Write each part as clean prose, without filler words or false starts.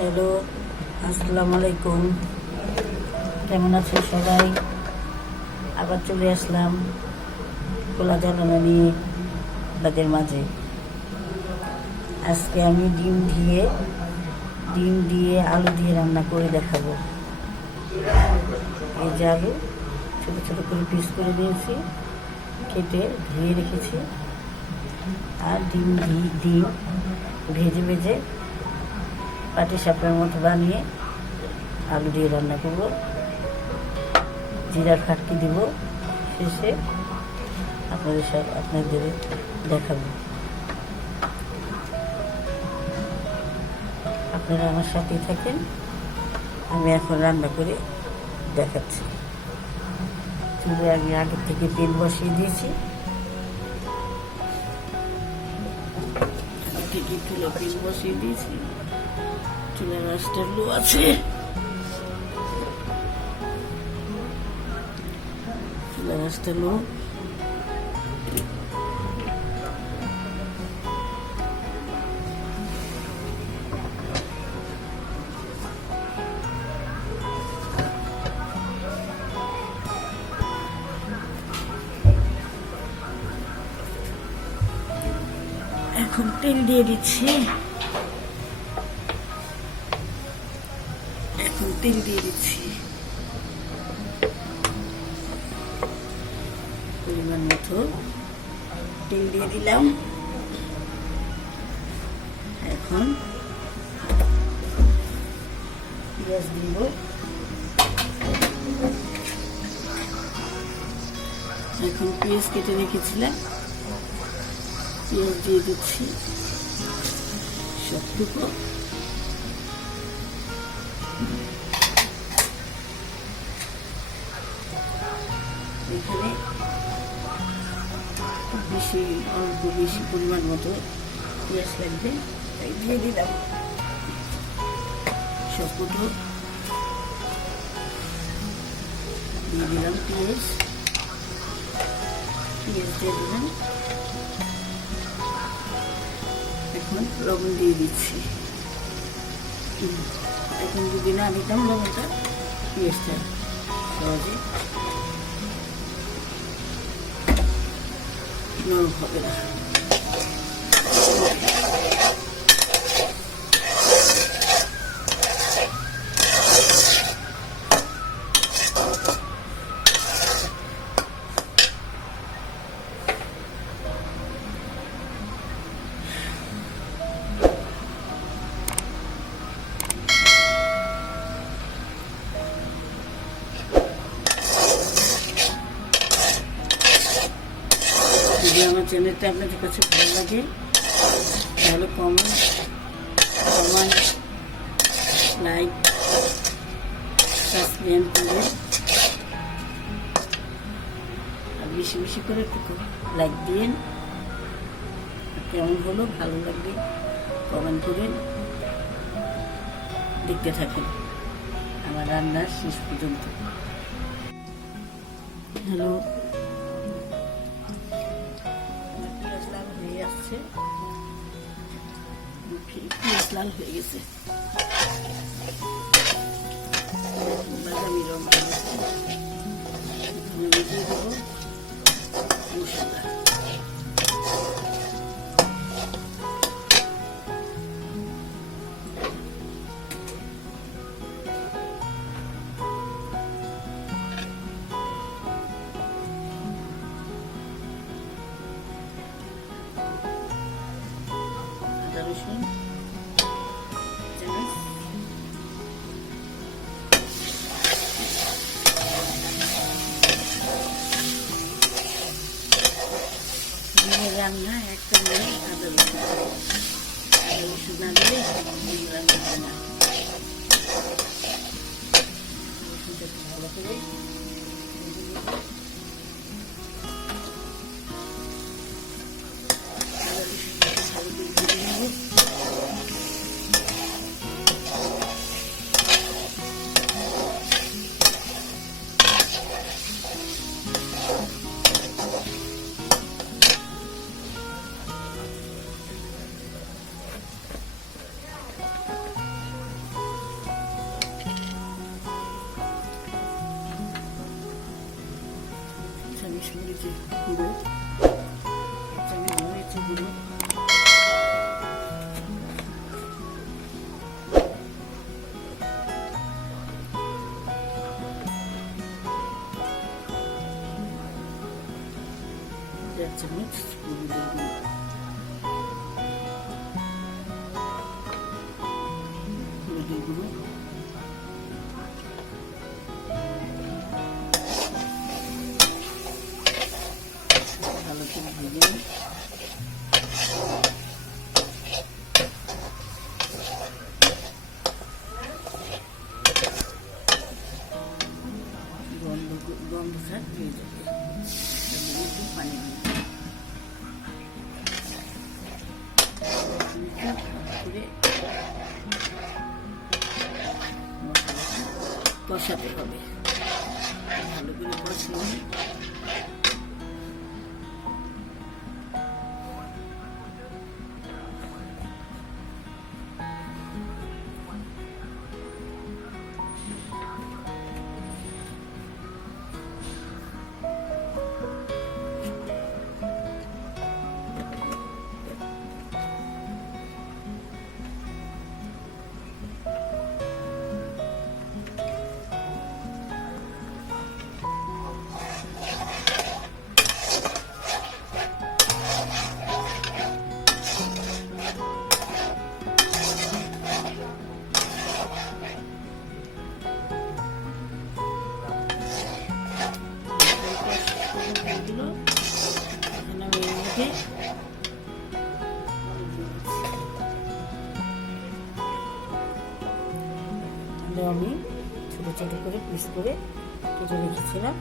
Hello, আসসালামু আলাইকুম। কেমন আছো সবাই? আবার চলে আসলাম খোলা জানালা নিয়ে আপনাদের মাঝে। আজকে আমি ডিম দিয়ে আলু দিয়ে রান্না করে দেখাবো। এই যে আলু ছোটো ছোটো করে পিস করে দিয়েছি, কেটে ধুয়ে রেখেছি। আর ডিম ভেজে ভেজে পাটিসাপটার মতো বানিয়ে আলু দিয়ে রান্না করব। জিরার ফাটকি দিব শেষে, আপনাদের দেখাবো। আপনারা আমার সাথেই থাকেন, আমি এখন রান্না করে দেখাচ্ছি। চুলায় আমি আগের থেকে তেল বসিয়ে দিয়েছি, চুলার আঁচটা লো আছে। চুলার আঁচটা লো। এখন তেল দিয়ে দিচ্ছি। পরিমাণ মতো তেল দিয়ে দিলাম। এখন পেঁয়াজ দিব। এখন পেঁয়াজ কেটে রেখেছিলাম, পেঁয়াজ দিয়ে দিচ্ছি সবটুকু। এখানে অল্প বেশি পরিমাণ মতো পেঁয়াজ লাগবে, তাই দিয়ে দিলাম সবটুকু। দিয়ে দিলাম পেঁয়াজ দিয়ে দিলাম। এখন লবণ দিয়ে দিচ্ছি। এখন যদি না দিতাম লবণটা, পেঁয়াজটা সহজে নরম হবে না। যদি আমার চ্যানেলটা আপনাদের কাছে ভালো লাগে তাহলে কমেন্ট, লাইক, সাবস্ক্রাইব করবেন। আর বেশি বেশি করে একটু লাইক দিন। কেমন হলো, ভালো লাগবে কমেন্ট করেন। দেখতে থাকেন আমার রান্না শেষ পর্যন্ত। হ্যালো, পেঁয়াজ লাল হয়ে গেছে, বাদামি রং করেছে। দিয়ে দেবো মশলা। আদা রসুন রান্না একটা আদা রসুন না দিলে রান্না হয় না। রসুনটা ভালো করে গুঁড়ো, 1 চামচ মরিচের গুঁড়ো, 1 চামচ হলুদের গুঁড়ো, হলুদের গুঁড়ো, ভালো করে ভেজে নিই। গন্ধটা হয়ে যাবে, একটু পানি দিই, করে কষাতে হবে, ভালো করে কষিয়ে নিই। আমি ছোট ছোট করে পিস করে কেটে রেখেছিলাম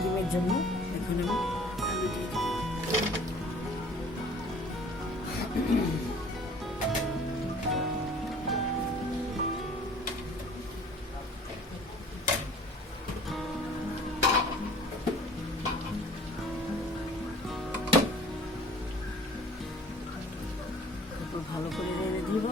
ডিমের জন্য। এখন আমি আলু দিয়ে দিই। ভালো করে নেড়ে দিব।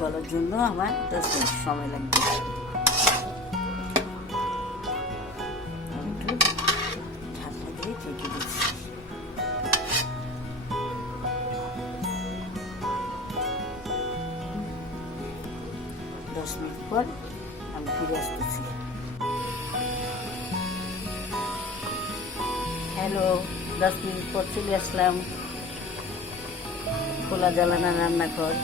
গলার জন্য আমার 10 মিনিট সময় লাগবে। একটু ঢাকনা দিয়ে ঢেকে দিচ্ছি। 10 মিনিট পর আমি ফিরে আসতেছি। হ্যালো, 10 মিনিট পর চলে আসলাম। খোলা জ্বালানা রান্নাঘর।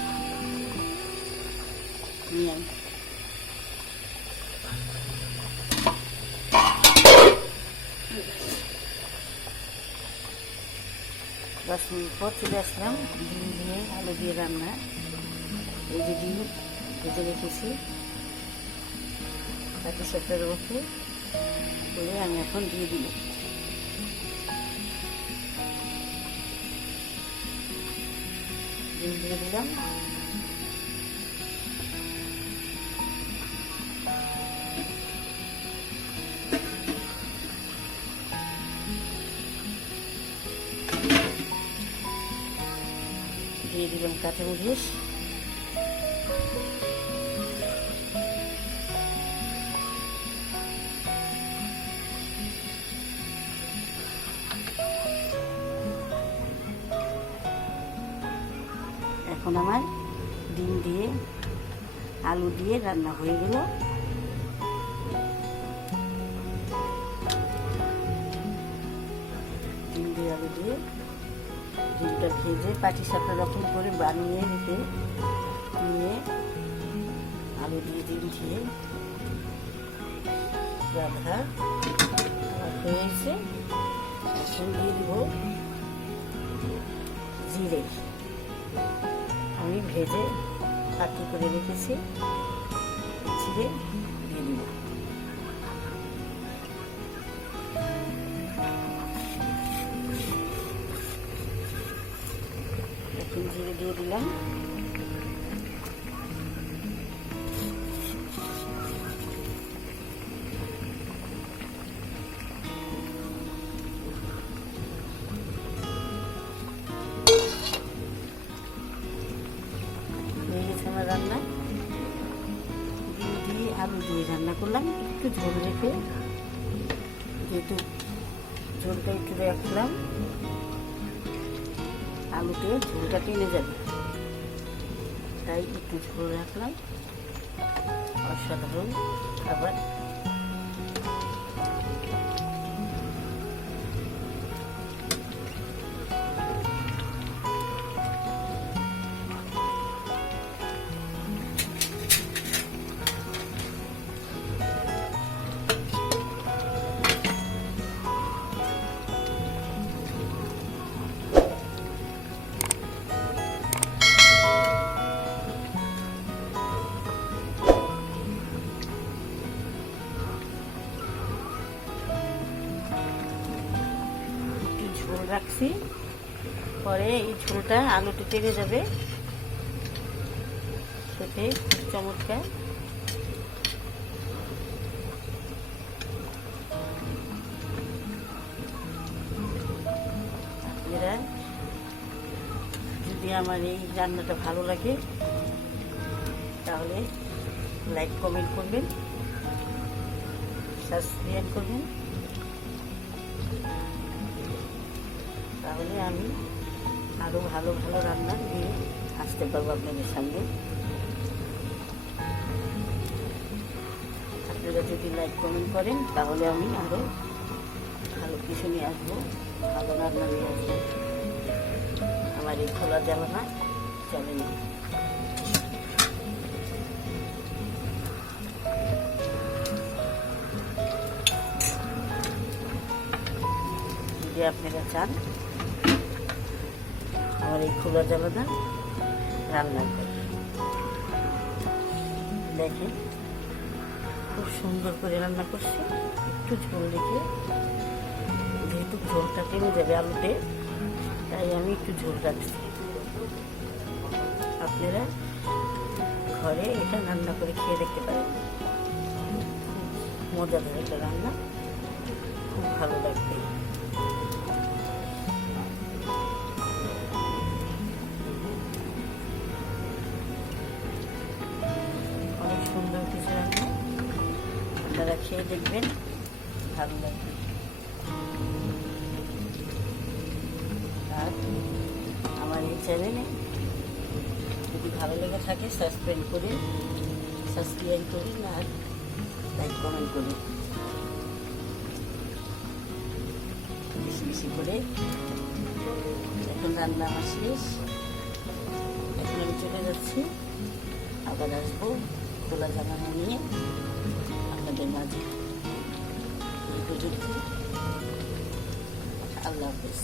10 মিনিট পর চলে আসলাম। ডিম দিয়ে আলু দিয়ে রান্না। এই যে ডিম ভেজে রেখেছি পাটিসাপটার উপরে করে আমি এখন দিয়ে দিই। ডিম দিয়ে দিলাম। দিয়ে দিলাম কাঁচামরিচ, এখন আমার ডিম দিয়ে আলু দিয়ে রান্না হয়ে গেল। ডিম দিয়ে আলু দিয়ে ডিমটা ভেজে পাটিসাপটা রকম করে বানিয়ে রেখে নিয়ে আলু দিয়ে ডিম দিয়ে রান্না হয়েছে। এখন দিয়ে দিব জিরে, আমি ভেজে পাতি করে রেখেছি। জিরে দিয়ে দিব। জিরে দিয়ে দিলাম। হয়ে গেছে আমার রান্না। ডিম দিয়ে আলু দিয়ে রান্না করলাম, একটু ঝোল রেখে, যেহেতু ঝোলটা একটু রাখলাম, আলুতে ঝোলটা টেনে যাবে, তাই একটু ঝোল রাখলাম। অসাধারণ খাবার। ঝোল রাখছি, পরে এই ঝোলটা আলুতে টেনে যাবে, খেতে খুব চমৎকার। আপনারা যদি আমার এই রান্নাটা ভালো লাগে তাহলে লাইক কমেন্ট করবেন, সাবস্ক্রাইব করবেন, তাহলে আমি আরো ভালো ভালো রান্না নিয়ে আসতে পারবো আপনাদের সামনে। আপনারা যদি লাইক কমেন্ট করেন তাহলে আমি আরো ভালো কিছু নিয়ে আসবো, ভালো রান্না নিয়ে আসবো। আমার এই খোলা জানালা চ্যানেলে যদি আপনারা চান আমার এই খোলা জানালা রান্না করে দেখেন, খুব সুন্দর করে রান্না করছি, একটু ঝোল রেখে, যেহেতু ঝোলটা টেনে যাবে আলুতে, তাই আমি একটু ঝোল রাখছি। আপনারা ঘরে এটা রান্না করে খেয়ে দেখতে পারেন, মজাদার একটা রান্না, খুব ভালো লাগবে। অনেক সুন্দর কিছু রান্না, আপনারা খেয়ে দেখবেন, ভালো লাগবে। আর আমার এই চ্যানেলে যদি ভালো লেগে থাকে সাবস্ক্রাইব করুন আর লাইক কমেন্ট করুন বেশি বেশি করে। এখন রান্না আমার শেষ, এখন আমি চলে যাচ্ছি, আবার আসবো খোলা জানালা নিয়ে আপনাদের মাঝে। এই পর্যন্ত, আল্লাহ হাফেজ।